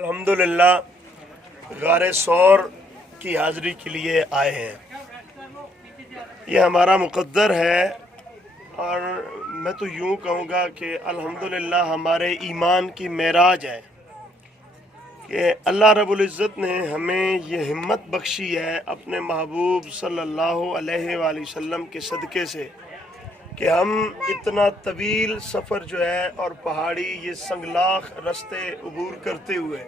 अल्हम्दुलिल्लाह गारे सौर की हाज़िरी के लिए आए हैं। ये हमारा मुक़द्दर है और मैं तो यूँ कहूँगा कि अल्हम्दुलिल्लाह हमारे ईमान की मेराज है कि अल्लाह रब्बुल इज़्ज़त ने हमें ये हिम्मत बख्शी है अपने महबूब सल्लल्लाहु अलैहि वसल्लम के सदक़े से कि हम इतना तवील सफ़र जो है और पहाड़ी ये संगलाख रास्ते अबूर करते हुए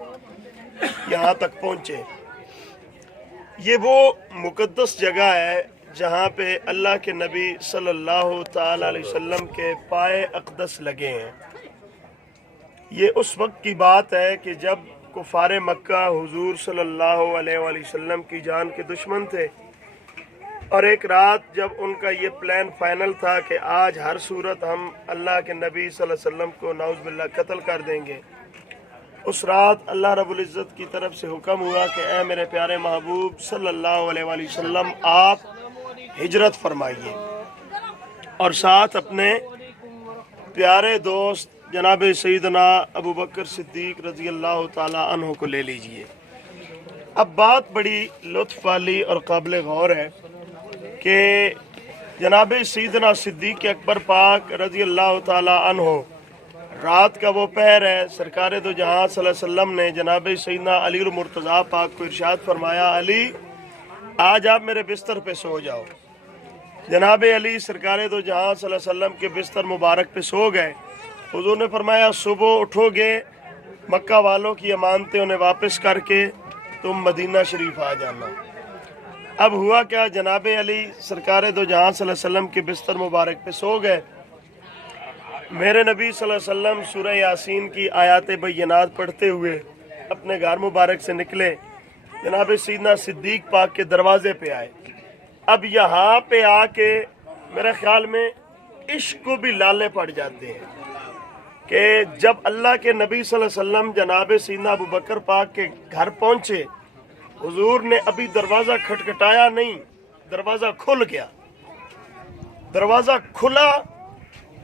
यहाँ तक पहुँचे। ये वो मुक़द्दस जगह है जहाँ पे अल्लाह के नबी सल्लल्लाहु ताला अलैहि वसल्लम के पाए अक़दस लगे हैं। ये उस वक्त की बात है कि जब कुफ़ार मक्का हुज़ूर सल्लल्लाहु अलैहि वसल्लम की जान के दुश्मन थे और एक रात जब उनका ये प्लान फाइनल था कि आज हर सूरत हम अल्लाह के नबी सल्लल्लाहु अलैहि वसल्लम को नाउज़ बिल्लाह कत्ल कर देंगे। उस रात अल्लाह रब्बुल इज़्ज़त की तरफ से हुक्म हुआ कि ऐ मेरे प्यारे महबूब सल्लल्लाहु अलैहि वसल्लम आप हिजरत फरमाइए और साथ अपने प्यारे दोस्त जनाब सैयदना अबू बकर सिद्दीक़ रज़ी अल्लाह ताला अन्हु को ले लीजिए। अब बात बड़ी लुत्फ़ वाली और काबिल गौर है कि जनाब सैयदना सिद्दीक़ अकबर पाक रज़ी अल्लाह ताला अन्हु रात का वो पहर है। सरकार दो जहाँ सल्लल्लाहु अलैहि वसल्लम ने जनाब सैयदना अली मुर्तज़ा पाक को इरशाद फरमाया, अली आज आप मेरे बिस्तर पे सो जाओ। जनाब अली सरकार दो जहाँ सल्लल्लाहु अलैहि वसल्लम के बिस्तर मुबारक पे सो गए। हुज़ूर ने फरमाया सुबह उठोगे मक्का वालों की अमानतें उन्हें वापस करके तुम मदीना शरीफ आ जाना। अब हुआ क्या, जनाब अली सरकार दो जहाँ सल्लल्लाहु अलैहि वसल्लम के बिस्तर मुबारक पे सो गए। मेरे नबी सल्लल्लाहु अलैहि वसल्लम सूरह यासीन की आयात बय्यनात पढ़ते हुए अपने घर मुबारक से निकले। जनाब सैयदना सिद्दीक़ पाक के दरवाजे पे आए। अब यहाँ पे आके मेरे ख्याल में इश्क को भी लाले पड़ जाते हैं कि जब अल्लाह के नबी सल्लल्लाहु अलैहि वसल्लम जनाब सैयदना अबू बकर पाक के घर पहुँचे, हुजूर ने अभी दरवाज़ा खटखटाया नहीं, दरवाज़ा खुल गया। दरवाज़ा खुला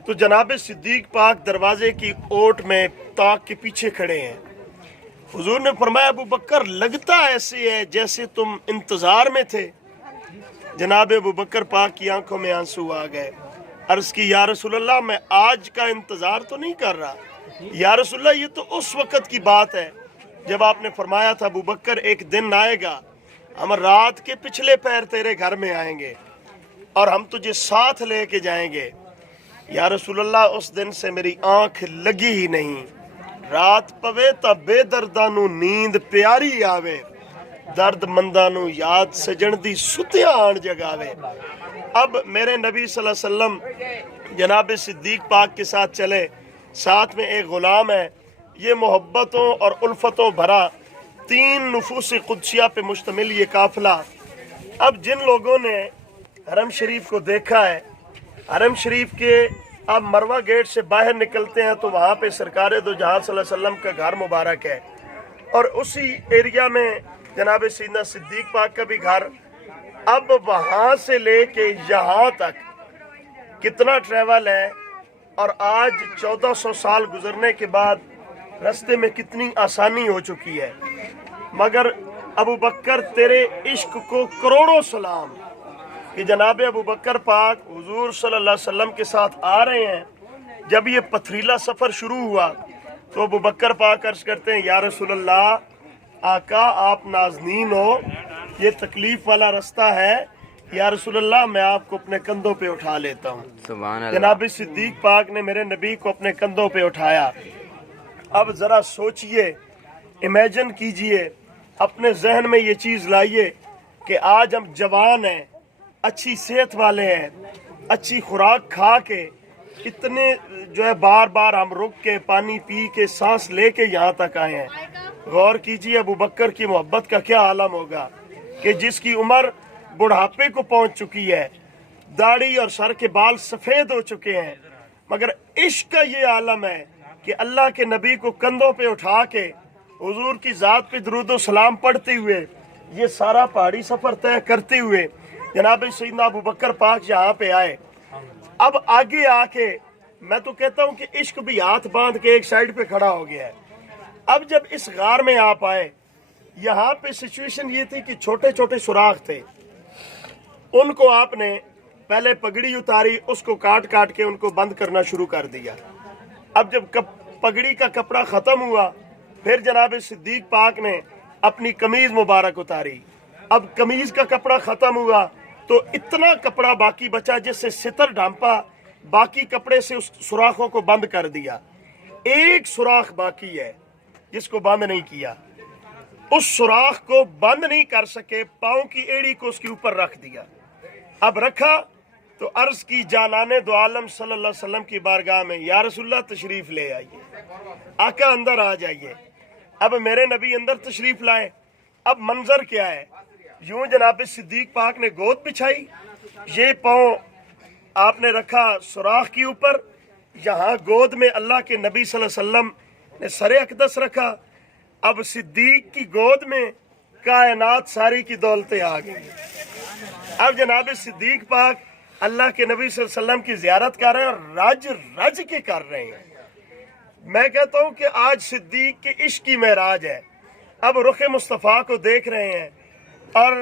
तो जनाब सिद्दीक़ पाक दरवाजे की ओट में ताक के पीछे खड़े हैं। हुजूर ने फरमाया अबू बकर लगता ऐसे है जैसे तुम इंतज़ार में थे। जनाब अबू बकर पाक की आंखों में आंसू आ गए। अर्ज़ की या रसूलल्लाह मैं आज का इंतज़ार तो नहीं कर रहा, या रसूलल्लाह ये तो उस वक़्त की बात है जब आपने फरमाया था अबू बकर एक दिन आएगा हम रात के पिछले पैर तेरे घर में आएंगे और हम तुझे साथ लेके जाएंगे। या रसूलल्लाह उस दिन से मेरी आंख लगी ही नहीं। रात पवे ता बेदर्दा नू नींद प्यारी आवे, दर्द मंदा नू याद सजन दी सुतिया आन जगावे। अब मेरे नबी सल्लल्लाहु अलैहि वसल्लम जनाब सिद्दीक़ पाक के साथ चले, साथ में एक ग़ुलाम है। ये मोहब्बतों और उल्फतों भरा 3 नुफूस कुदसिया पे मुश्तमिल ये काफ़िला। अब जिन लोगों ने हरम शरीफ को देखा है, हरम शरीफ के आप मरवा गेट से बाहर निकलते हैं तो वहाँ पे सरकार दो जहाँ सल्लल्लाहु अलैहि वसल्लम का घर मुबारक है और उसी एरिया में जनाब सैयदना सिद्दीक़ पाक का भी घर। अब वहाँ से लेके यहाँ तक कितना ट्रैवल है और आज 1400 साल गुजरने के बाद रास्ते में कितनी आसानी हो चुकी है। मगर अबू बकर तेरे इश्क को करोड़ों सलाम कि जनाब अबू बकर पाक हुजूर सल्लल्लाहु अलैहि वसल्लम के साथ आ रहे हैं। जब ये पथरीला सफ़र शुरू हुआ तो अबू बकर पाक अर्ज़ करते हैं या रसूलल्लाह आका आप नाज़नीन हो, ये तकलीफ़ वाला रास्ता है, या रसूलल्लाह मैं आपको अपने कंधों पे उठा लेता हूँ। जनाब सिद्दीक़ पाक ने मेरे नबी को अपने कंधों पे उठाया। अब ज़रा सोचिए, इमेजिन कीजिए, अपने जहन में ये चीज़ लाइए कि आज हम जवान हैं, अच्छी सेहत वाले हैं, अच्छी खुराक खा के इतने जो है बार बार हम रुक के पानी पी के सांस लेके यहाँ तक आए हैं। गौर कीजिए अबू बकर की मोहब्बत का क्या आलम होगा कि जिसकी उम्र बुढ़ापे को पहुँच चुकी है, दाढ़ी और सर के बाल सफ़ेद हो चुके हैं, मगर इश्क का ये आलम है कि अल्लाह के नबी को कंधों पे उठा के हुजूर की ज़ात पे दरूद व सलाम पढ़ते हुए ये सारा पहाड़ी सफ़र तय करते हुए जनाब सैयदना अबू बकर पाक यहाँ पे आए। अब आगे आके मैं तो कहता हूँ कि इश्क भी हाथ बांध के एक साइड पे खड़ा हो गया है। اب جب اس غار میں آپ آئے، یہاں پہ سچویشن یہ تھی کہ چھوٹے چھوٹے سوراخ تھے، ان کو آپ نے پہلے پگڑی اتاری، اس کو کاٹ کاٹ کے ان کو بند کرنا شروع کر دیا۔ اب جب پگڑی کا کپڑا ختم ہوا، پھر جناب صدیق پاک نے اپنی قمیض مبارک اتاری۔ اب قمیض کا کپڑا ختم ہوا تو اتنا کپڑا باقی بچا جس سے ستر ڈھانپا، باقی کپڑے سے اس سوراخوں کو بند کر دیا۔ ایک سوراخ باقی ہے جس کو بند نہیں کیا، اس سوراخ کو بند نہیں کر سکے، پاؤں کی ایڑی کو اس کے اوپر رکھ دیا۔ اب رکھا تو عرض کی جانانے دو عالم صلی اللہ علیہ وسلم کی بارگاہ میں، یا رسول اللہ تشریف لے آئیے، آقا اندر آ جائیے۔ اب میرے نبی اندر تشریف لائے۔ اب منظر کیا ہے؟ یوں جناب صدیق پاک نے گود بچھائی، یہ پاؤں آپ نے رکھا سوراخ کے اوپر، یہاں گود میں اللہ کے نبی صلی اللہ علیہ وسلم نے سر اقدس رکھا۔ اب صدیق کی گود میں کائنات ساری کی دولتیں آ گئی۔ اب جناب صدیق پاک اللہ کے نبی صلی اللہ علیہ وسلم کی زیارت کر رہے ہیں اور رج رج کے کر رہے ہیں۔ میں کہتا ہوں کہ آج صدیق کے عشق کی معراج ہے۔ اب رخ مصطفیٰ کو دیکھ رہے ہیں اور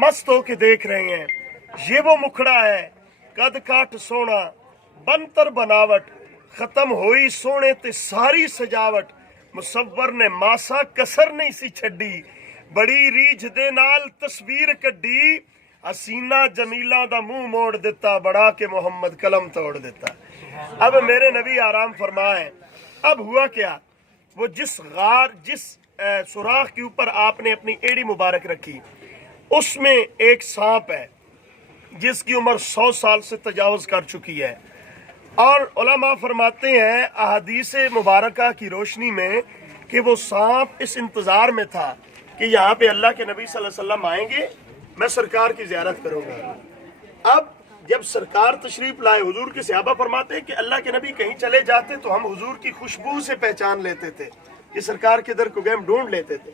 مست ہو کے دیکھ رہے ہیں۔ یہ وہ مکھڑا ہے قد کاٹ سونا بنتر بناوٹ، ختم ہوئی سونے تے ساری سجاوٹ، مصور نے ماسا کسر نہیں سی چھڈی، بڑی ریجھ دے نال تصویر کڈی، حسینہ جمیلہ دا منہ موڑ دیتا، بڑا کے محمد قلم توڑ دیتا۔ اب میرے نبی آرام فرمائے۔ اب ہوا کیا؟ وہ جس سوراخ کے اوپر آپ نے اپنی ایڑی مبارک رکھی، اس میں ایک سانپ ہے جس کی عمر 100 سال سے تجاوز کر چکی ہے، اور علماء فرماتے ہیں احادیث مبارکہ کی روشنی میں کہ وہ سانپ اس انتظار میں تھا کہ یہاں پہ اللہ کے نبی صلی اللہ علیہ وسلم آئیں گے، میں سرکار کی زیارت کروں گا۔ اب جب سرکار تشریف لائے، حضور کے صحابہ فرماتے ہیں کہ اللہ کے نبی کہیں چلے جاتے تو ہم حضور کی خوشبو سے پہچان لیتے تھے کہ سرکار کدھر کو گئے، ہم ڈھونڈ لیتے تھے۔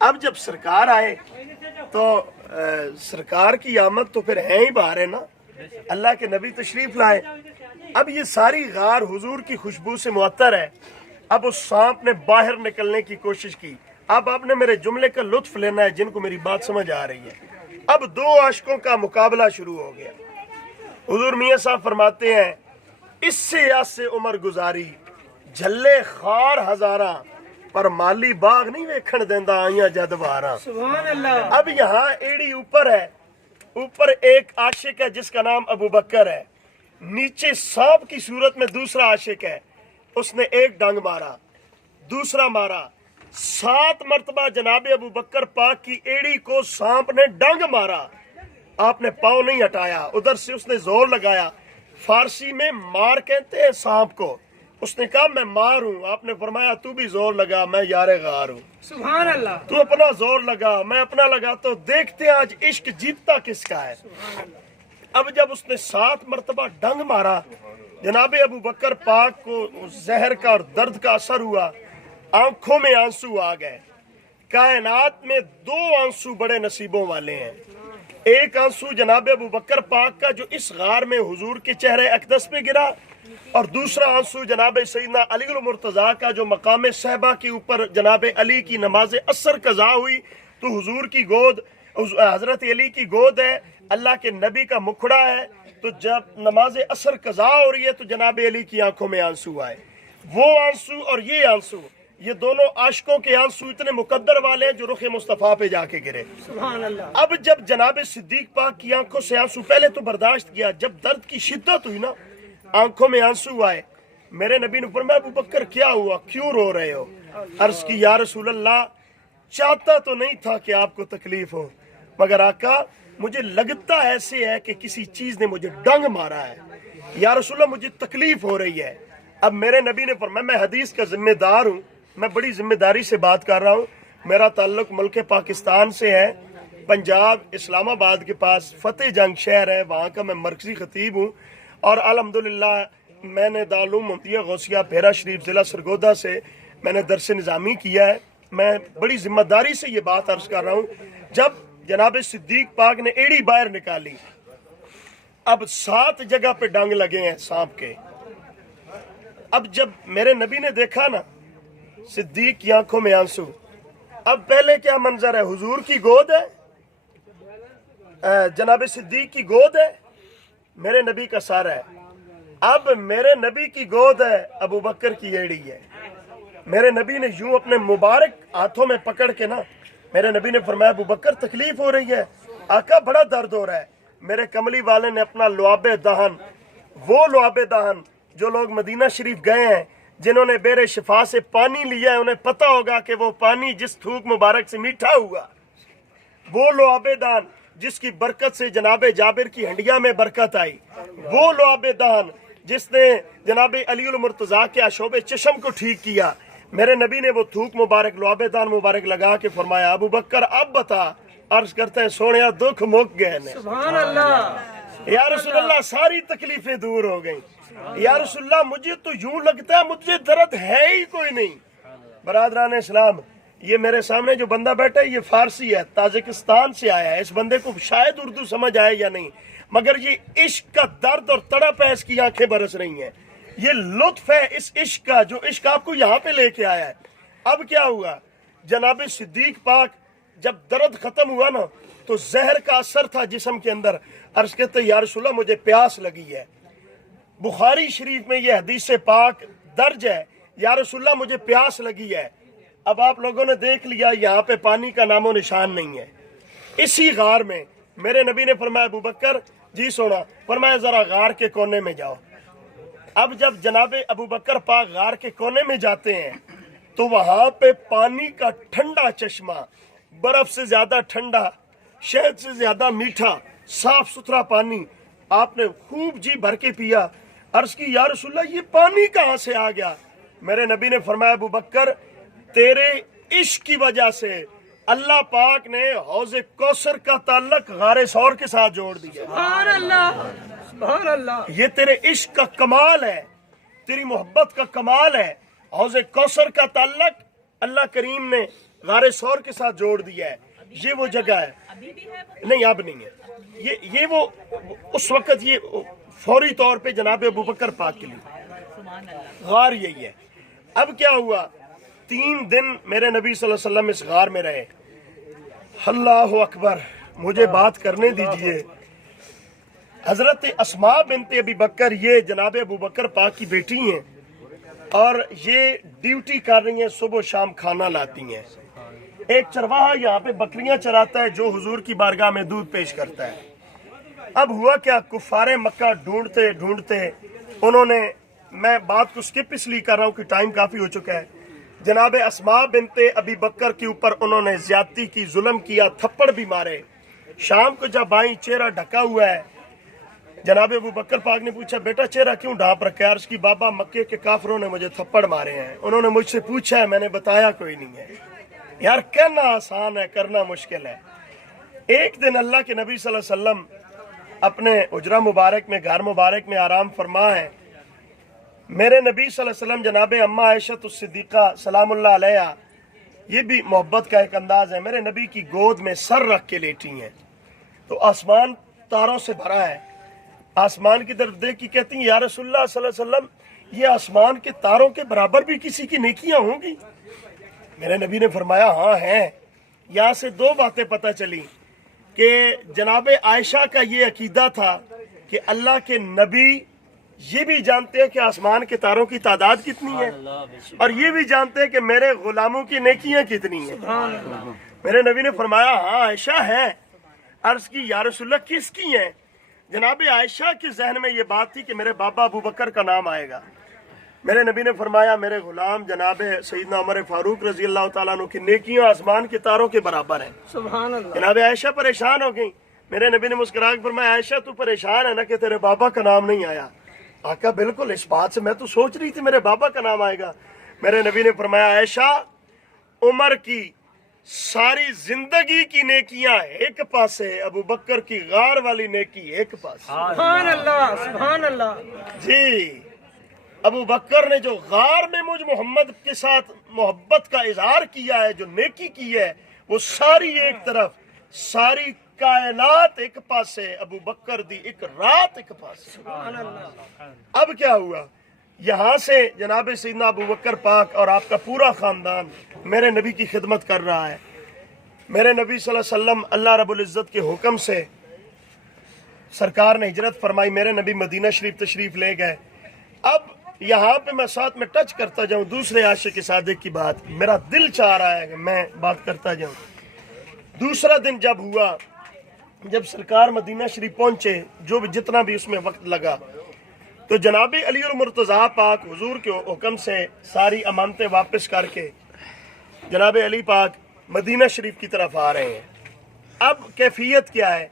اب جب سرکار آئے تو سرکار کی آمد تو پھر ہے ہی باہر ہے نا، اللہ کے نبی تشریف لائے۔ اب یہ ساری غار حضور کی خوشبو سے معطر ہے۔ اب اس سانپ نے باہر نکلنے کی کوشش کی۔ اب آپ نے میرے جملے کا لطف لینا ہے جن کو میری بات سمجھ آ رہی ہے۔ اب دو عاشقوں کا مقابلہ شروع ہو گیا۔ حضور میاں صاحب فرماتے ہیں اس سے سے عمر گزاری، جھلے خار ہزاراں، پر مالی باغ نہیں ویکھن دیندا آئیاں جد واراں۔ سبحان اللہ۔ اب یہاں ایڑی اوپر ہے، اوپر ایک عاشق ہے جس کا نام ابو بکر ہے، نیچے سانپ کی صورت میں دوسرا عاشق ہے، اس نے ایک ڈنگ مارا، دوسرا مارا، 7 مرتبہ جناب ابو بکر پاک کی ایڑی کو سانپ نے ڈنگ مارا۔ آپ نے پاؤں نہیں ہٹایا، ادھر سے اس نے زور لگایا۔ فارسی میں مار کہتے ہیں سانپ کو۔ اس نے کہا میں مار ہوں، آپ نے فرمایا تو بھی زور لگا، میں یار غار ہوں۔ سبحان اللہ۔ تو اپنا زور لگا، میں اپنا لگا، تو دیکھتے ہیں آج عشق جیتتا کس کا ہے۔ اب جب اس نے 7 مرتبہ ڈنگ مارا، جناب ابو بکر پاک کو زہر کا اور درد کا اثر ہوا، آنکھوں میں آنسو آ گئے۔ کائنات میں 2 آنسو بڑے نصیبوں والے ہیں۔ ایک آنسو جناب ابو بکر پاک کا جو اس غار میں حضور کے چہرے اقدس پہ گرا، اور دوسرا آنسو جناب سیدنا علی المرتضیٰ کا جو مقام صحبہ کے اوپر جناب علی کی نماز عصر قضا ہوئی تو حضور کی گود، حضرت علی کی گود ہے، اللہ کے نبی کا مکھڑا ہے، تو جب نماز عصر قضا ہو رہی ہے تو جناب علی کی آنکھوں میں آنسو آئے۔ وہ آنسو اور یہ آنسو، یہ دونوں عاشقوں کے آنسو اتنے مقدر والے ہیں جو رخ مصطفیٰ پہ جا کے گرے۔ سبحان اللہ۔ اب جب جناب صدیق پاک کی آنکھوں سے آنسو، پہلے تو برداشت کیا، جب درد کی شدت ہوئی نا، آنکھوں میں آنسو آئے، میرے نبی نے فرمایا ابو بکر کیا ہوا، کیوں رو رہے ہو؟ عرض کی یا رسول اللہ چاہتا تو نہیں تھا کہ آپ کو تکلیف ہو، مگر آقا مجھے لگتا ایسے ہے کہ کسی چیز نے مجھے ڈنگ مارا ہے، یا رسول اللہ مجھے تکلیف ہو رہی ہے۔ اب میرے نبی نے فرمایا میں حدیث کا ذمہ دار ہوں، میں بڑی ذمہ داری سے بات کر رہا ہوں، میرا تعلق ملک پاکستان سے ہے، پنجاب اسلام آباد کے پاس فتح جنگ شہر ہے، وہاں کا میں مرکزی خطیب ہوں، اور الحمدللہ میں نے دارالعلوم محمدیہ غوثیہ بحیرہ شریف ضلع سرگودا سے میں نے درس نظامی کیا ہے۔ میں بڑی ذمہ داری سے یہ بات عرض کر رہا ہوں، جب جناب صدیق پاک نے ایڑی باہر نکالی، اب 7 جگہ پہ ڈنگ لگے ہیں سانپ کے۔ اب جب میرے نبی نے دیکھا نا सिद्दीक की आंखों में आंसू। अब पहले क्या मंजर है, हुजूर की गोद है, जनाब सिद्दीक की गोद है, मेरे नबी का सारा है। अब मेरे नबी की गोद है, अबू बकर की एड़ी है। मेरे नबी ने यूं अपने मुबारक हाथों में पकड़ के ना, मेरे नबी ने फरमाया अबू बकर तकलीफ हो रही है, आका बड़ा दर्द हो रहा है। मेरे कमली वाले ने अपना लुआबे दहन, वो लुआबे दहन जो लोग मदीना शरीफ गए हैं, जिन्होंने बेरे शिफा से पानी लिया है, उन्हें पता होगा कि वो पानी जिस थूक मुबारक से मीठा हुआ, वो लुआबे दान जिसकी बरकत से जनाब जाबिर की हंडिया में बरकत आई, वो लुआबे दान जिसने जनाब अली उल मुर्तजा के आशोबे चशम को ठीक किया। मेरे नबी ने वो थूक मुबारक लुआबे दान मुबारक लगा के फरमाया अबू बकर अब बता। अर्ज करते हैं सोनिया दुख मुक गए ने, सुभान अल्लाह। या रसूलल्लाह सारी तकलीफें दूर हो गई। या रसूलल्लाह मुझे तो यूं लगता है मुझे दर्द है ही कोई नहीं। बरादरान इस्लाम, ये मेरे सामने जो बंदा बैठा है ये फारसी है, ताजिकिस्तान से आया है। इस बंदे को शायद उर्दू समझ आए या नहीं, मगर ये इश्क का दर्द और तड़प है, इसकी आंखें बरस रही हैं। ये लुत्फ है इस इश्क का, जो इश्क आपको यहाँ पे लेके आया है। अब क्या हुआ, जनाब सिद्दीक पाक जब दर्द खत्म हुआ ना, तो जहर का असर था जिस्म के अंदर। अर्ज कहते या रसूलल्लाह मुझे प्यास लगी है। बुखारी शरीफ में ये हदीस पाक दर्ज है, या रसूलल्लाह मुझे प्यास लगी है। अब आप लोगों ने देख लिया यहाँ पे पानी का नामो निशान नहीं है। इसी गार में मेरे नबी ने फरमाया अबू बकर जी सोना, फरमाया जरा गार के कोने में जाओ। अब जब जनाबे अबू बकर पाक गार के कोने में जाते हैं तो वहां पे पानी का ठंडा चश्मा, बर्फ से ज्यादा ठंडा, शहद से ज्यादा मीठा, साफ सुथरा पानी आपने खूब जी भर के पिया। अर्ज की या रसूलल्लाह ये पानी कहाँ से आ गया? मेरे नबी ने फरमाया अबू बकर तेरे इश्क की वजह से अल्लाह पाक ने हौज़े कौसर का ताल्लुक गारे सौर के साथ जोड़ दिया। सुभान अल्लाह, सुभान अल्लाह। ये तेरे इश्क का कमाल है, तेरी मोहब्बत का कमाल है। हौज़े कौसर का ताल्लुक अल्लाह करीम ने गारे सौर के साथ जोड़ दिया है। ये वो जगह है, नहीं अब नहीं है ये वो उस वक्त ये फौरी तौर पे जनाब अबू बकर पाक के लिए गार यही है। अब क्या हुआ, 3 दिन मेरे नबी सल्लल्लाहु अलैहि वसल्लम इस गार में रहे। अल्लाह अकबर, मुझे बात करने दीजिए। हजरत अस्मा बिनते अबी बकर ये जनाब अबू बकर पाक की बेटी हैं और ये ड्यूटी कर रही हैं, सुबह शाम खाना लाती हैं। एक चरवाहा यहाँ पे बकरियां चराता है जो हुजूर की बारगाह में दूध पेश करता है। अब हुआ क्या, कुफारे मक्का ढूंढते ढूंढते उन्होंने, मैं बात को स्किप इसलिए कर रहा हूँ कि टाइम काफी हो चुका है, जनाब अस्मा बिनते अबी बकर के ऊपर उन्होंने ज्यादती की, जुल्म किया, थप्पड़ भी मारे। शाम को जब बाई चेहरा ढका हुआ है, जनाब अबू बकर पाक ने पूछा बेटा चेहरा क्यों ढांप रखा है? उसकी बाबा मक्के के काफरों ने मुझे थप्पड़ मारे हैं, उन्होंने मुझसे पूछा है, मैंने बताया कोई नहीं है। यार कहना आसान है, करना मुश्किल है। एक दिन अल्लाह के नबी सल्लल्लाहु अलैहि वसल्लम अपने उजरा मुबारक में, घर मुबारक में आराम फरमा है। मेरे नबी सल्लल्लाहु अलैहि वसल्लम जनाब अम्मा आयशा सिद्दीका सलामुल्लाह अलैहा, ये भी मोहब्बत का एक अंदाज है, मेरे नबी की गोद में सर रख के लेटी हैं। तो आसमान तारों से भरा है, आसमान की तरफ देख के कहती हैं या रसूलल्लाह सल्लल्लाहु अलैहि वसल्लम ये आसमान के तारों के बराबर भी किसी की नेकियां होंगी? मेरे नबी ने फरमाया हाँ हैं। यहाँ से 2 बातें पता चली कि जनाब आयशा का ये अकीदा था कि अल्लाह के नबी ये भी जानते हैं कि आसमान के तारों की तादाद कितनी है और ये भी जानते हैं कि मेरे गुलामों की नेकियां कितनी हैं। मेरे नबी ने फरमाया हाँ आयशा है। अर्ज की या रसूलल्लाह किसकी हैं? जनाब आयशा के जहन में ये बात थी कि मेरे बाबा अबू बकर का नाम आएगा। मेरे नबी ने फरमाया मेरे गुलाम जनाब सईदना उमर फारूक रजी अल्लाह तआला अन्हु की नेकियां आसमान के तारों के बराबर हैं। सुभान अल्लाह। जनाब आयशा परेशान हो गई। मेरे नबी ने मुस्कुरा के फरमाया आयशा तू परेशान है ना कि तेरे बाबा का नाम नहीं आया? आका बिल्कुल, इस बात से मैं तो सोच रही थी मेरे बाबा का नाम आएगा। मेरे नबी ने फरमाया आयशा उमर की सारी जिंदगी की नेकियां एक पासे, अबू बकर की गार वाली नेकी एक पासे। सुभान अल्लाह, सुभान अल्लाह। जी, अबू बकर ने जो गार में मुझ मोहम्मद के साथ मोहब्बत का इजहार किया है, जो नेकी की है, वो सारी एक तरफ, सारी कायनात एक पासे, अबू बकर दी एक रात एक पासे। सुभान अल्लाह। अब क्या हुआ, یہاں سے جناب سیدنا ابو بکر پاک اور آپ کا پورا خاندان میرے نبی کی خدمت کر رہا ہے. میرے نبی صلی اللہ علیہ وسلم اللہ رب العزت کے حکم سے سرکار نے ہجرت فرمائی. میرے نبی مدینہ شریف تشریف لے گئے. اب یہاں پہ میں ساتھ میں ٹچ کرتا جاؤں دوسرے عاشق صادق کی بات. میرا دل چاہ رہا ہے کہ میں بات کرتا جاؤں. دوسرا دن جب ہوا، جب سرکار مدینہ شریف پہنچے، جو بھی جتنا بھی اس میں وقت لگا، تو جناب علی المرتضیٰ پاک حضور کے حکم سے ساری امانتیں واپس کر کے جناب علی پاک مدینہ شریف کی طرف آ رہے ہیں. اب کیفیت کیا ہے؟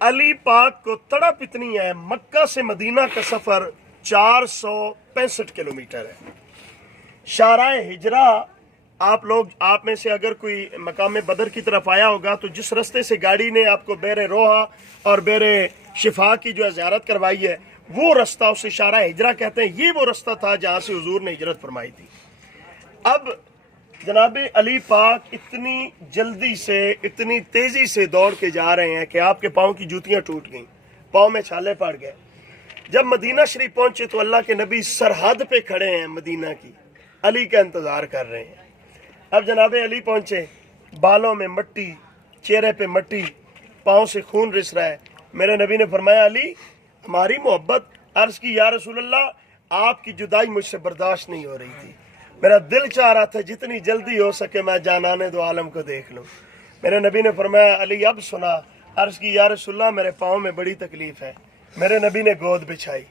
علی پاک کو تڑپ اتنی ہے، مکہ سے مدینہ کا سفر 465 کلومیٹر ہے. شارع ہجرہ، آپ میں سے اگر کوئی مقام بدر کی طرف آیا ہوگا تو جس رستے سے گاڑی نے آپ کو بیر روحا اور بیر شفا کی جو ہے زیارت کروائی ہے، وہ رستہ اسے شارع ہجرہ کہتے ہیں. یہ وہ رستہ تھا جہاں سے حضور نے ہجرت فرمائی تھی. اب جناب علی پاک اتنی جلدی سے، اتنی تیزی سے دوڑ کے جا رہے ہیں کہ آپ کے پاؤں کی جوتیاں ٹوٹ گئیں، پاؤں میں چھالے پڑ گئے. جب مدینہ شریف پہنچے تو اللہ کے نبی سرحد پہ کھڑے ہیں مدینہ کی، علی کا انتظار کر رہے ہیں. اب جناب علی پہنچے، بالوں میں مٹی، چہرے پہ مٹی، پاؤں سے خون رس رہا ہے. میرے نبی نے فرمایا علی ہماری محبت. عرض کی یا رسول اللہ آپ کی جدائی مجھ سے برداشت نہیں ہو رہی تھی. میرا دل چاہ رہا تھا جتنی جلدی ہو سکے میں جانان دو عالم کو دیکھ لوں. میرے نبی نے فرمایا علی اب سنا. عرض کی یا رسول اللہ میرے پاؤں میں بڑی تکلیف ہے. میرے نبی نے گود بچھائی،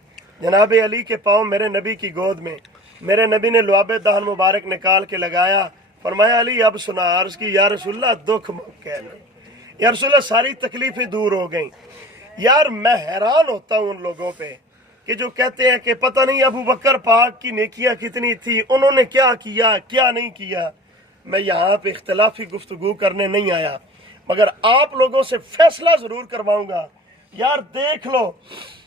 جناب علی کے پاؤں میرے نبی کی گود میں. میرے نبی نے لعاب دہن مبارک نکال کے لگایا. فرمایا علی اب سنا. عرض کی یا رسول اللہ دکھ کہنا. یا رسول اللہ ساری تکلیفیں دور ہو گئیں. یار میں حیران ہوتا ہوں ان لوگوں پہ کہ جو کہتے ہیں کہ پتہ نہیں ابو بکر پاک کی نیکیاں کتنی تھی، انہوں نے کیا کیا کیا نہیں کیا. میں یہاں پہ اختلافی گفتگو کرنے نہیں آیا، مگر آپ لوگوں سے فیصلہ ضرور کرواؤں گا. یار دیکھ لو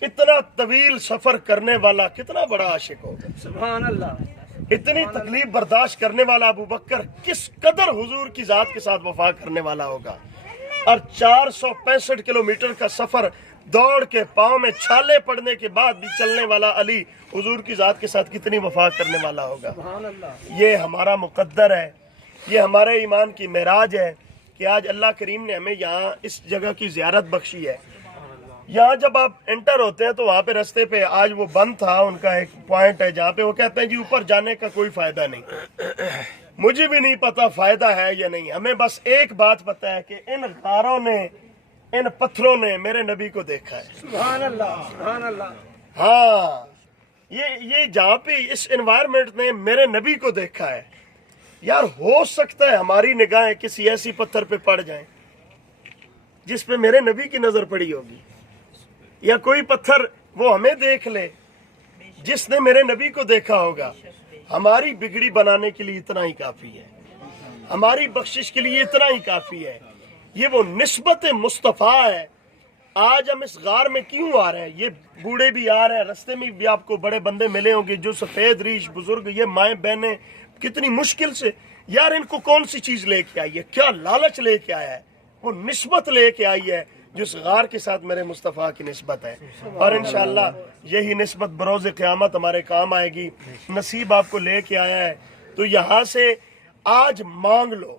اتنا طویل سفر کرنے والا کتنا بڑا عاشق ہوگا. سبحان اللہ. اتنی تکلیف برداشت کرنے والا ابو بکر کس قدر حضور کی ذات کے ساتھ وفا کرنے والا ہوگا. اور 465 کلومیٹر کا سفر دوڑ کے پاؤں میں چھالے پڑنے کے بعد بھی چلنے والا علی حضور کی ذات کے ساتھ کتنی وفا کرنے والا ہوگا. سبحان اللہ. یہ ہمارا مقدر ہے، یہ ہمارے ایمان کی معراج ہے کہ آج اللہ کریم نے ہمیں یہاں اس جگہ کی زیارت بخشی ہے. یہاں جب آپ انٹر ہوتے ہیں تو وہاں پہ رستے پہ آج وہ بند تھا، ان کا ایک پوائنٹ ہے جہاں پہ وہ کہتے ہیں جی اوپر جانے کا کوئی فائدہ نہیں. مجھے بھی نہیں پتا فائدہ ہے یا نہیں، ہمیں بس ایک بات پتا ہے کہ ان غاروں نے، ان پتھروں نے میرے نبی کو دیکھا ہے. سبحان اللہ. سبحان اللہ. ہاں یہ جہاں پہ اس انوائرمنٹ نے میرے نبی کو دیکھا ہے. یار ہو سکتا ہے ہماری نگاہیں کسی ایسی پتھر پہ پڑ جائیں جس پہ میرے نبی کی نظر پڑی ہوگی، یا کوئی پتھر وہ ہمیں دیکھ لے جس نے میرے نبی کو دیکھا ہوگا. ہماری بگڑی بنانے کے لیے اتنا ہی کافی ہے، ہماری بخشش کے لیے اتنا ہی کافی ہے. یہ وہ نسبت مصطفیٰ ہے. آج ہم اس غار میں کیوں آ رہے ہیں؟ یہ بوڑھے بھی آ رہے ہیں، رستے میں بھی آپ کو بڑے بندے ملے ہوں گے جو سفید ریش بزرگ، یہ مائیں بہنیں کتنی مشکل سے. یار ان کو کون سی چیز لے کے آئی ہے؟ کیا لالچ لے کے آیا ہے؟ وہ نسبت لے کے آئی ہے جس غار کے ساتھ میرے مصطفیٰ کی نسبت ہے. اور انشاءاللہ یہی نسبت بروز قیامت ہمارے کام آئے گی. نصیب آپ کو لے کے آیا ہے تو یہاں سے آج مانگ لو.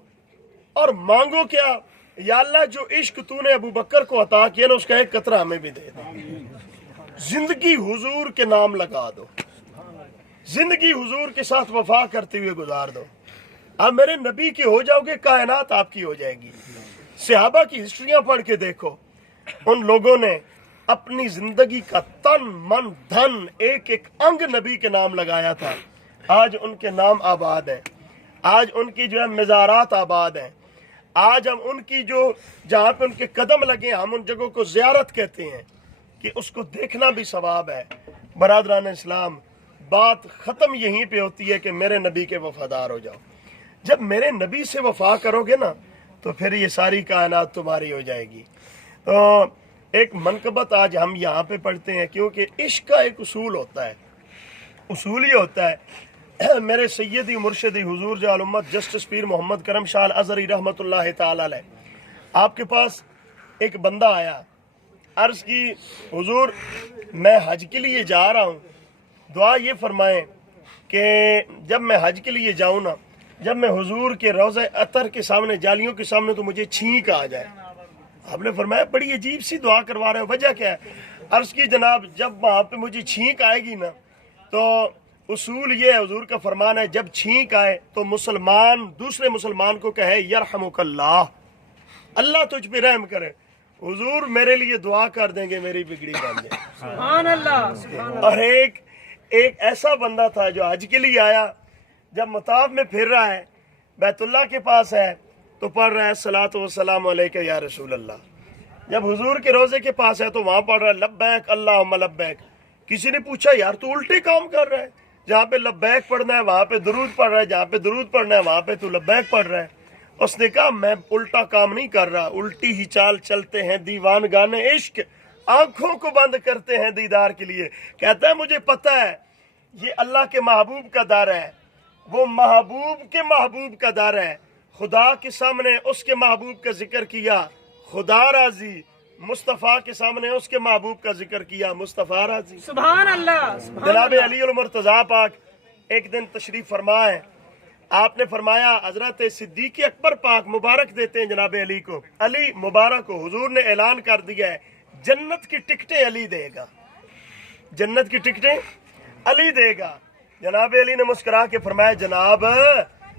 اور مانگو کیا؟ یا اللہ جو عشق تو نے ابو بکر کو عطا کیا نا اس کا ایک قطرہ ہمیں بھی دے دو. زندگی حضور کے نام لگا دو، زندگی حضور کے ساتھ وفا کرتے ہوئے گزار دو. اب میرے نبی کی ہو جاؤ گے، کائنات آپ کی ہو جائے گی. صحابہ کی ہسٹریاں پڑھ کے دیکھو، ان لوگوں نے اپنی زندگی کا تن من دھن ایک ایک انگ نبی کے نام لگایا تھا. آج ان کے نام آباد ہیں، آج ان کی جو ہے مزارات آباد ہیں. آج ہم ان کی جو جہاں پہ ان کے قدم لگے ہم ان جگہوں کو زیارت کہتے ہیں کہ اس کو دیکھنا بھی ثواب ہے. برادران اسلام، بات ختم یہیں پہ ہوتی ہے کہ میرے نبی کے وفادار ہو جاؤ. جب میرے نبی سے وفا کرو گے نا تو پھر یہ ساری کائنات تمہاری ہو جائے گی. تو ایک منقبت آج ہم یہاں پہ پڑھتے ہیں کیونکہ عشق کا ایک اصول ہوتا ہے. اصول یہ ہوتا ہے، میرے سیدی مرشدی حضور جعل امت جسٹس پیر محمد کرم شاہ الازہری رحمۃ اللہ تعالی علیہ، آپ کے پاس ایک بندہ آیا، عرض کی حضور میں حج کے لیے جا رہا ہوں दुआ ये फरमाएं कि जब मैं हज के लिए जाऊँ ना, जब मैं हुजूर के रोज़े अतर के सामने, जालियों के सामने, तो मुझे छींक आ जाए। आपने फरमाया बड़ी अजीब सी दुआ करवा रहे हो, वजह क्या है? अर्ज़ की जनाब, जब वहाँ पे मुझे छींक आएगी ना, तो उसूल ये है, हुजूर का फरमान है, जब छींक आए तो मुसलमान दूसरे मुसलमान को कहे यरहमुकल्लाह, अल्लाह तुझ पे रहम करे। हुजूर मेरे लिए दुआ कर देंगे, मेरी बिगड़ी बन जाए। सुभान अल्लाह, सुभान अल्लाह। और एक ऐसा बंदा था जो हज के लिए आया, जब मताफ में फिर रहा है, बैतुल्लाह के पास है, तो पढ़ रहा है सलातो वस्सलामु अलैका या रसूल अल्लाह। जब हुजूर के रोजे के पास है तो वहां पढ़ रहा है लब्बैक अल्लाहुम्मा लब्बैक। किसी ने पूछा यार तू उल्टे काम कर रहा है, जहाँ पे लब्बैक पढ़ना है वहां पे दुरूद पढ़ रहा है, जहाँ पे दुरूद पढ़ना है वहां पे तू लब्बैक पढ़ रहा है। उसने कहा मैं उल्टा काम नहीं कर रहा, उल्टी ही चाल चलते हैं दीवान गाने इश्क, आंखों को बंद करते हैं दीदार के लिए। कहता है मुझे पता है ये अल्लाह के महबूब का दर है, वो महबूब के महबूब का दर है। खुदा के सामने उसके महबूब का जिक्र किया, खुदा राजी। मुस्तफ़ा के सामने उसके महबूब का जिक्र किया, मुस्तफ़ा राजी। सुभान अल्लाह, सुभान जनाब अल्लाह। अली उल मुर्तज़ा पाक एक दिन तशरीफ फरमा है। आपने फरमाया हजरत सिद्दीक़ अकबर पाक मुबारक देते हैं जनाब अली को, अली मुबारक को। हुजूर ने ऐलान कर दिया है जन्नत की टिकटें अली देगा, जन्नत की टिकटें अली देगा। जनाब अली ने मुस्कुरा के फरमाया जनाब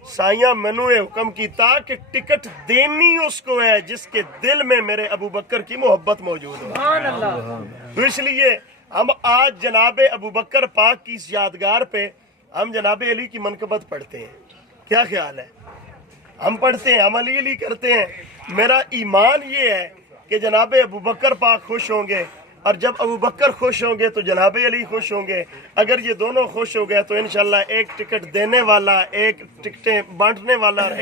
साइया मैनू ये हुक्म कीता कि टिकट देनी उसको है जिसके दिल में मेरे अबू बकर की मोहब्बत मौजूद हो। सुभान अल्लाह। तो इसलिए हम आज जनाब अबू बकर पाक की इस यादगार पे हम जनाब अली की मनकबत पढ़ते हैं। क्या ख्याल है? हम पढ़ते हैं, हम अली अली करते हैं। मेरा ईमान ये है कि जनाब अबू बकर पाक खुश होंगे, और जब अबू बकर खुश होंगे तो जनाब अली खुश होंगे। अगर ये दोनों खुश हो गए तो इंशाल्लाह एक टिकट देने वाला, एक टिकटें बांटने वाला, और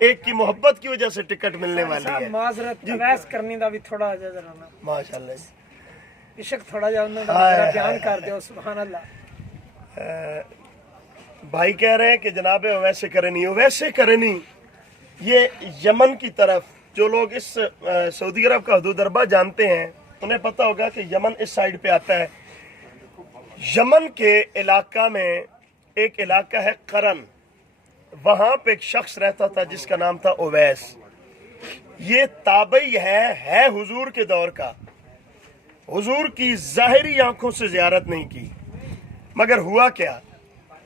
एक की मोहब्बत की वजह से टिकट मिलने वाली है। माजरत अवैस करने दा भी थोड़ा जरा ना माशाल्लाह बेशक थोड़ा जा उन्होंने जरा बयान कर दियो। सुभान अल्लाह। भाई कह रहे हैं कि जनाब वैसे करनी, वैसे करनी ये यमन की तरफ, जो लोग इस सऊदी अरब का हदूद अरबा जानते हैं उन्हें पता होगा कि यमन इस साइड पे आता है। यमन के इलाका में एक इलाका है करन, वहां पे एक शख्स रहता था जिसका नाम था उवैस। ये ताबई है हुजूर के दौर का। हुजूर की जाहिरी आंखों से जियारत नहीं की, मगर हुआ क्या,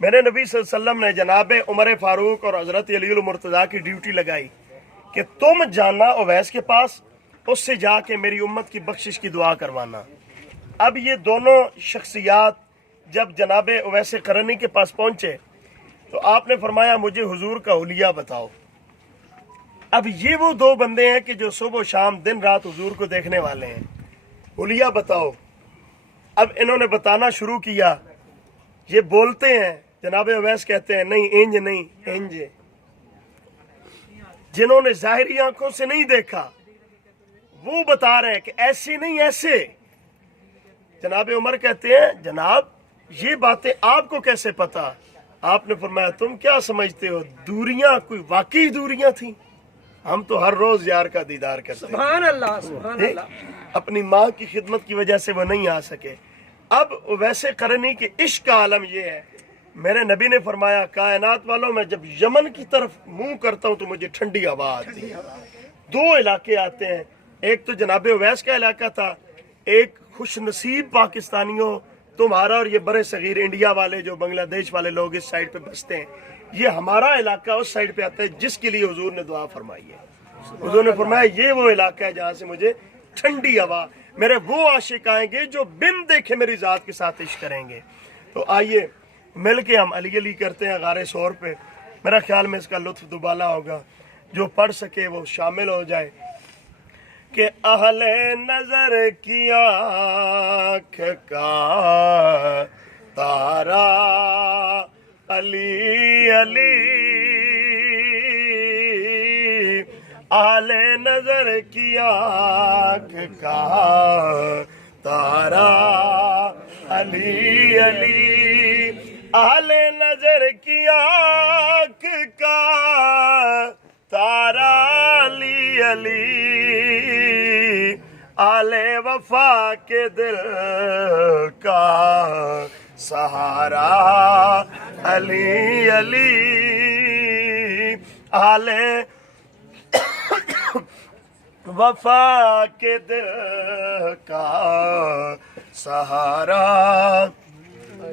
मेरे नबी सल्लल्लाहु अलैहि वसल्लम ने जनाब उमर फारूक और हजरत अली उल मुर्तज़ा की ड्यूटी लगाई कि तुम जाना उवैस के पास, उससे जाके मेरी उम्मत की बख्शिश की दुआ करवाना। अब ये दोनों शख्सियात जब जनाब उवैस करनी के पास पहुंचे तो आपने फरमाया मुझे हुजूर का हुलिया बताओ। अब ये वो दो बंदे हैं कि जो सुबह शाम दिन रात हुजूर को देखने वाले हैं, हुलिया बताओ। अब इन्होंने बताना शुरू किया, ये बोलते हैं, जनाब उवैस कहते हैं नहीं इंज नहीं इंज। जिन्होंने जाहिरी आंखों से नहीं देखा वो बता रहे हैं कि ऐसे नहीं ऐसे। जनाब उमर कहते हैं जनाब ये बातें आपको कैसे पता? आपने फरमाया तुम क्या समझते हो, दूरियां कोई वाकई दूरियां थी? हम तो हर रोज यार का दीदार करते हैं। सुभान अल्लाह, सुभान अल्लाह। अपनी माँ की खिदमत की वजह से वो नहीं आ सके। अब वैसे करनी के इश्क का आलम यह है, मेरे नबी ने फरमाया कायनात वालों में जब यमन की तरफ मुंह करता हूं तो मुझे ठंडी हवा आती है। दो इलाके आते हैं, एक तो जनाब उवैस का इलाका था, एक खुश नसीब पाकिस्तानियों तुम्हारा और ये बड़े सगीर इंडिया वाले जो बांग्लादेश वाले लोग इस साइड पे बसते हैं, ये हमारा इलाका उस साइड पे आता है जिसके लिए हुजूर ने दुआ फरमाई है। हुजूर ने फरमाया ये वो इलाका है जहाँ से मुझे ठंडी हवा, मेरे वो आशिक आएंगे जो बिन देखे मेरी जात के साथ इश्क करेंगे। तो आइए मिल के हम अली अली करते हैं गारे शोर पे। मेरा ख्याल में इसका लुत्फ दुबाला होगा, जो पढ़ सके वो शामिल हो जाए। कि अहले नजर की आँख का तारा अली अली, अहले नजर की आँख का तारा अली अली, अहले नजर की आँख का तारा अली अली, आले वफा के दिल का सहारा अली अली आले वफा के दिल का सहारा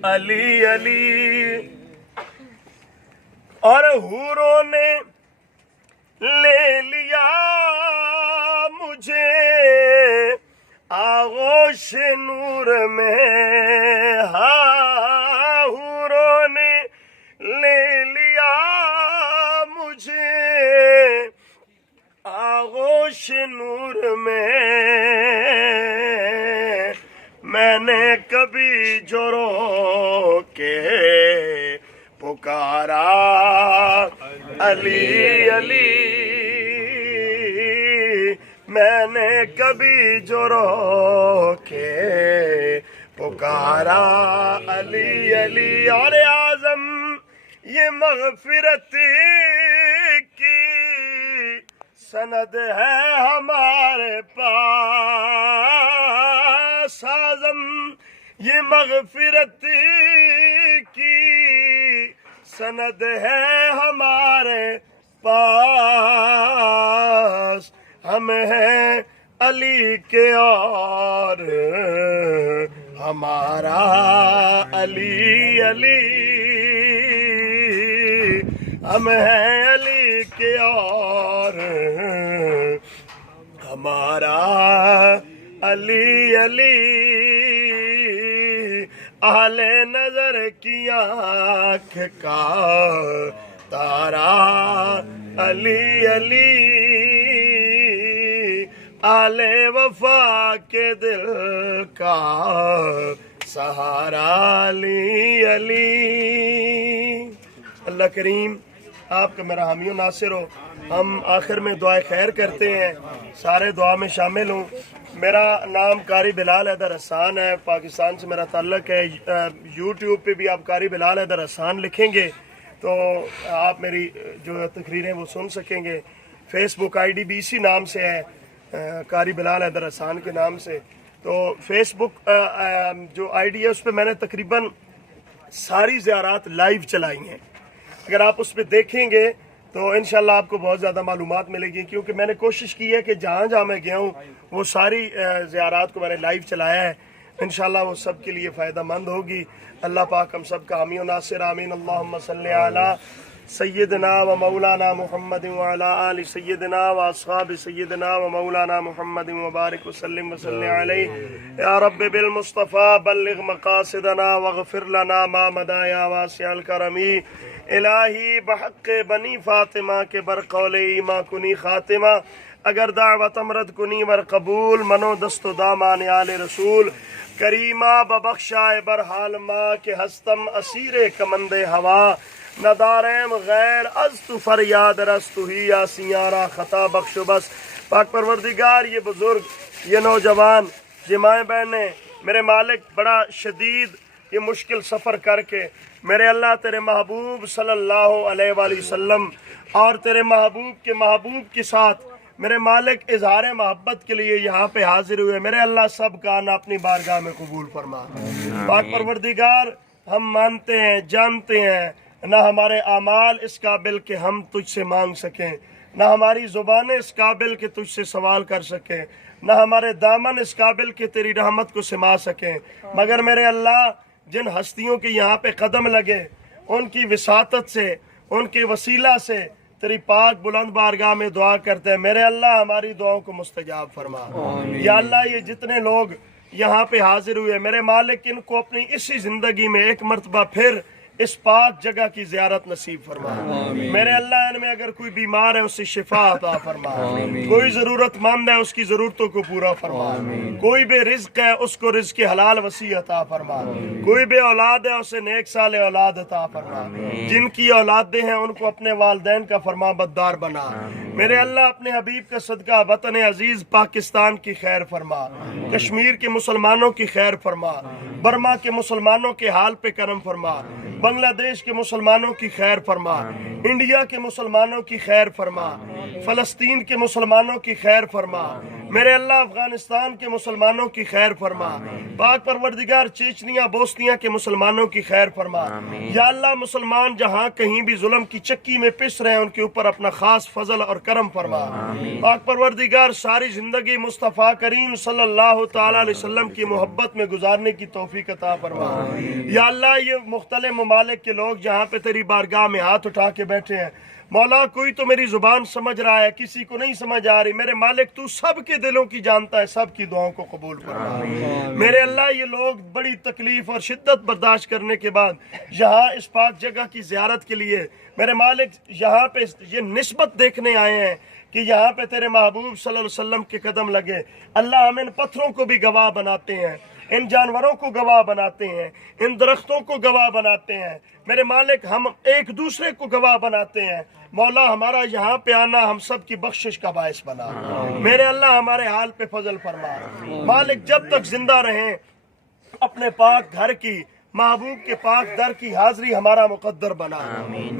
अली अली। और हूरों ने ले लिया मुझे आगोश नूर में, हाँ हूरों ने ले लिया मुझे आगोश नूर में। मैंने कभी जो रो के पुकारा अली अली, मैंने कभी जो रो के पुकारा अली अली। और आज़म ये मग़फ़िरत की सनद है हमारे पास, आज़म ये मग़फ़िरत की सनद है हमारे पास। हम हैं अली के और हमारा अली अली, हम हैं अली के और हमारा अली अली। आहले नजर की आँख का तारा अली अली, आले वफा के दिल का सहारा अली अली। अल्लाह करीम आपका मेरा हामी नासिर हो। हम आखिर में दुआ खैर करते हैं, सारे दुआ में शामिल हूँ। मेरा नाम कारी बिलाल हैदर हसन है, पाकिस्तान से मेरा ताल्लुक़ है। यूट्यूब पे भी आप कारी बिलाल हैदर हसन लिखेंगे तो आप मेरी जो तकरीरें वो सुन सकेंगे। फेसबुक आईडी भी इसी नाम से है, कारी बिलाल हैदर हसन के नाम से। तो फेसबुक जो आईडी है उस पर मैंने तकरीबन सारी ज़ियारात लाइव चलाई हैं। अगर आप उस पर देखेंगे तो इंशाल्लाह आपको बहुत ज़्यादा मालूमात मिलेगी, क्योंकि मैंने कोशिश की है कि जहाँ जहाँ मैं गया हूँ वो सारी ज़ियारात को मैंने लाइव चलाया है। इंशाल्लाह वो सब के लिए फ़ायदा मंद होगी। अल्लाह पाक हम सब का हामी नासिर आमीन। अल्लाहुम्मा सल्ली अला सय्यदना व मौलाना मुहम्मद व अला आलि सय्यदना व अस्हाब सय्यदना व मौलाना मुहम्मद व बारिक वसल्लिम वसल्लि अलैहि। या रब्बि बिल मुस्तफ़ा बल्लिग मक़ासिदना वग़फ़िर लना मा मदा या वासिअल करमी। इलाही बहक़ बनी फ़ातिमा के बरक़ौले ईमा कुनी ख़ातिमा। अगर दावत अमरद कुनी वर कबूल मनो दस्तो दामान आले रसूल। करीमा बबख्शाए बरहाल माँ के हस्तम असीरे कमंदे हवा। नदारम गैर अज तु फरियाद रस्तु ही या सियारा खता बख्शो बस। पाक परवरदिगार ये बुजुर्ग, ये नौजवान, ये माएँ बहनें, मेरे मालिक बड़ा शदीद ये मुश्किल सफ़र करके मेरे अल्लाह तेरे महबूब सल्लल्लाहु अलैहि वसल्लम और तेरे महबूब के साथ मेरे मालिक इजहार मोहब्बत के लिए यहाँ पे हाजिर हुए। मेरे अल्लाह सब का ना अपनी बारगाह में कबूल फरमा। पाक परवरदिगार हम मानते हैं, जानते हैं ना हमारे आमाल इस काबिल के हम तुझसे मांग सकें, ना हमारी ज़ुबानें इस काबिल के तुझसे सवाल कर सकें, ना हमारे दामन इस काबिल के तेरी रहमत को सिमा सकें। मगर मेरे अल्लाह जिन हस्तियों के यहाँ पे कदम लगे उनकी विसातत से, उनके वसीला से तेरी पाक बुलंद बारगाह में दुआ करते हैं। मेरे अल्लाह हमारी दुआओं को मुस्तजाब फरमा। या अल्लाह ये जितने लोग यहाँ पे हाजिर हुए मेरे मालिक इनको अपनी इसी ज़िंदगी में एक मरतबा फिर इस पाक जगह की ज़ियारत नसीब फरमा। मेरे अल्लाह इनमें अगर कोई बीमार है उससे शिफा अता फरमा, कोई ज़रूरतमंद है उसकी ज़रूरतों को पूरा फरमा, कोई बेरिज़्क़ है उसको रिज़्क़ की हलाल वसी अता फरमा, कोई बे औलाद है उसे नेक साले औलाद अता फरमा, जिनकी औलादें हैं उनको अपने वालिदैन का फरमा बरदार बना। मेरे अल्लाह अपने हबीब का सदका वतन अजीज़ पाकिस्तान की खैर फरमा, कश्मीर के मुसलमानों की खैर फरमा, बर्मा के मुसलमानों के हाल पे करम फरमा, बांग्लादेश के मुसलमानों की खैर फरमा, इंडिया के मुसलमानों की खैर फरमा, फ़लस्तीन के मुसलमानों की खैर फरमा, میرے اللہ افغانستان کے مسلمانوں کی خیر فرما، پاک پروردگار چیچنیا بوسنیا کے مسلمانوں کی خیر فرما۔ یا اللہ مسلمان جہاں کہیں بھی ظلم کی چکی میں پس رہے ہیں ان کے اوپر اپنا خاص فضل اور کرم فرما۔ پاک پروردگار ساری زندگی مصطفیٰ کریم صلی اللہ تعالی علیہ وسلم کی محبت میں گزارنے کی توفیق عطا فرما۔ یا اللہ یہ مختلف ممالک کے لوگ جہاں پہ تیری بارگاہ میں ہاتھ اٹھا کے بیٹھے ہیں، مولا کوئی تو میری زبان سمجھ رہا ہے، کسی کو نہیں سمجھ آ رہی، میرے مالک تو سب کے دلوں کی جانتا ہے، سب کی دعاؤں کو قبول فرما۔ میرے اللہ یہ لوگ بڑی تکلیف اور شدت برداشت کرنے کے بعد یہاں اس پاک جگہ کی زیارت کے لیے میرے مالک یہاں پہ یہ نسبت دیکھنے آئے ہیں کہ یہاں پہ تیرے محبوب صلی اللہ علیہ وسلم کے قدم لگے۔ اللہ ہم ان پتھروں کو بھی گواہ بناتے ہیں، ان جانوروں کو گواہ بناتے ہیں، ان درختوں کو گواہ بناتے ہیں، میرے مالک ہم ایک دوسرے کو گواہ بناتے ہیں۔ مولا ہمارا یہاں پہ آنا ہم سب کی بخشش کا باعث بنا۔ میرے اللہ ہمارے حال پہ فضل فرما۔ مالک جب تک زندہ رہیں اپنے پاک گھر کی محبوب کے پاک در کی حاضری ہمارا مقدر بنا۔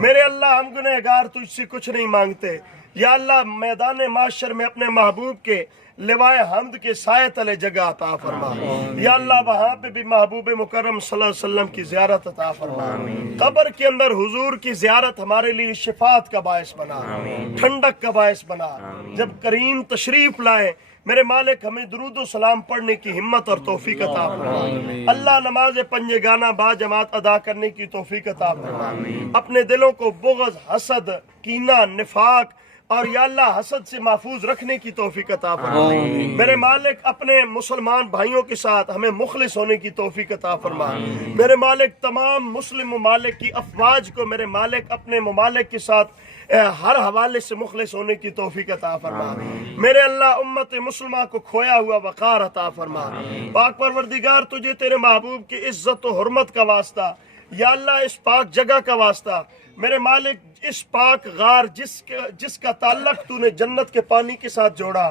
میرے اللہ ہم گنہگار تجھ سے کچھ نہیں مانگتے، یا اللہ میدان معاشر میں اپنے محبوب کے لوائے حمد کے سائے تلے جگہ عطا فرما۔ یا اللہ وہاں پہ بھی محبوب مکرم صلی اللہ علیہ وسلم کی زیارت عطا فرما۔ قبر کے اندر حضور کی زیارت ہمارے لیے شفاعت کا باعث بنا، ٹھنڈک کا باعث بنا۔ جب کریم تشریف لائے میرے مالک ہمیں درود و سلام پڑھنے کی ہمت اور توفیق عطا فرما۔ اللہ نماز پنجگانہ با جماعت ادا کرنے کی توفیق عطا فرما۔ اپنے دلوں کو بغض، حسد، کینہ، نفاق اور یا اللہ حسد سے محفوظ رکھنے کی توفیق عطا فرما۔ میرے مالک اپنے مسلمان بھائیوں کے ساتھ ہمیں مخلص ہونے کی توفیق عطا فرما۔ میرے مالک تمام مسلم ممالک کی افواج کو میرے مالک اپنے ممالک کے ساتھ ہر حوالے سے مخلص ہونے کی توفیق عطا فرما۔ میرے اللہ امت مسلمہ کو کھویا ہوا وقار عطا فرما۔ پاک پروردگار تجھے تیرے محبوب کی عزت و حرمت کا واسطہ، یا اللہ اس پاک جگہ کا واسطہ، میرے مالک اس پاک غار جس کا تعلق تو نے جنت کے پانی کے ساتھ جوڑا،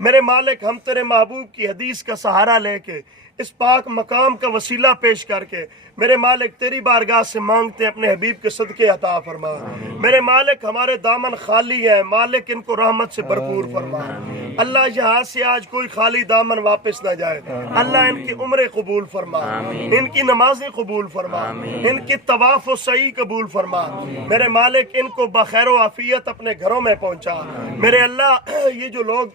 میرے مالک ہم تیرے محبوب کی حدیث کا سہارا لے کے اس پاک مقام کا وسیلہ پیش کر کے میرے مالک تیری بارگاہ سے مانگتے ہیں اپنے حبیب کے صدقے عطا فرما۔ میرے مالک ہمارے دامن خالی ہے، مالک ان کو رحمت سے بھرپور فرما۔ اللہ یہاں سے آج کوئی خالی دامن واپس نہ جائے۔ اللہ ان کی عمریں قبول فرما، ان کی نمازیں قبول فرما، ان کی طواف و سعی قبول فرما۔ میرے مالک ان کو بخیر و عافیت اپنے گھروں میں پہنچا۔ میرے اللہ یہ جو لوگ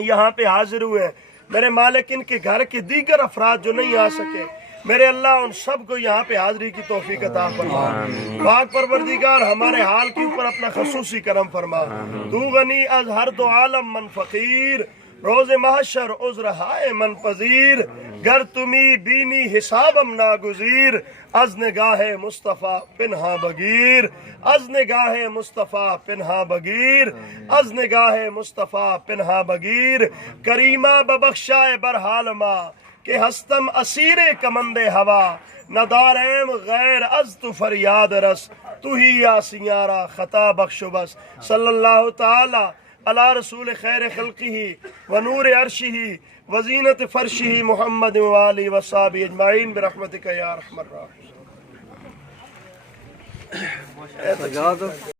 یہاں پہ حاضر ہوئے ہیں میرے مالک ان کے گھر کے دیگر افراد جو نہیں آ سکے، میرے اللہ ان سب کو یہاں پہ حاضری کی توفیق عطا فرما۔ پاک پروردگار ہمارے حال کے اوپر اپنا خصوصی کرم فرما۔ تو غنی از ہر دو عالم من فقیر، روز محشر عذر ہائے من پذیر، گر تمی بینی حسابم ناگزیر، از نگاہ مصطفیٰ پنہا بگیر، از نگاہ مصطفیٰ پنہا بگیر، از نگاہ مصطفیٰ پنہا بگیر، کریمہ ببخشائے برحال ما کہ ہستم اسیر کمند ہوا، نداریم غیر از تو فریاد رس، تو ہی یا سیارہ خطا بخش بس۔ صلی اللہ تعالی علی رسول خیر خلقہ و نور عرشہ و زینت فرشہ محمد و آلہ و صحابہ اجمعین برحمتک یا ارحم الراحمین۔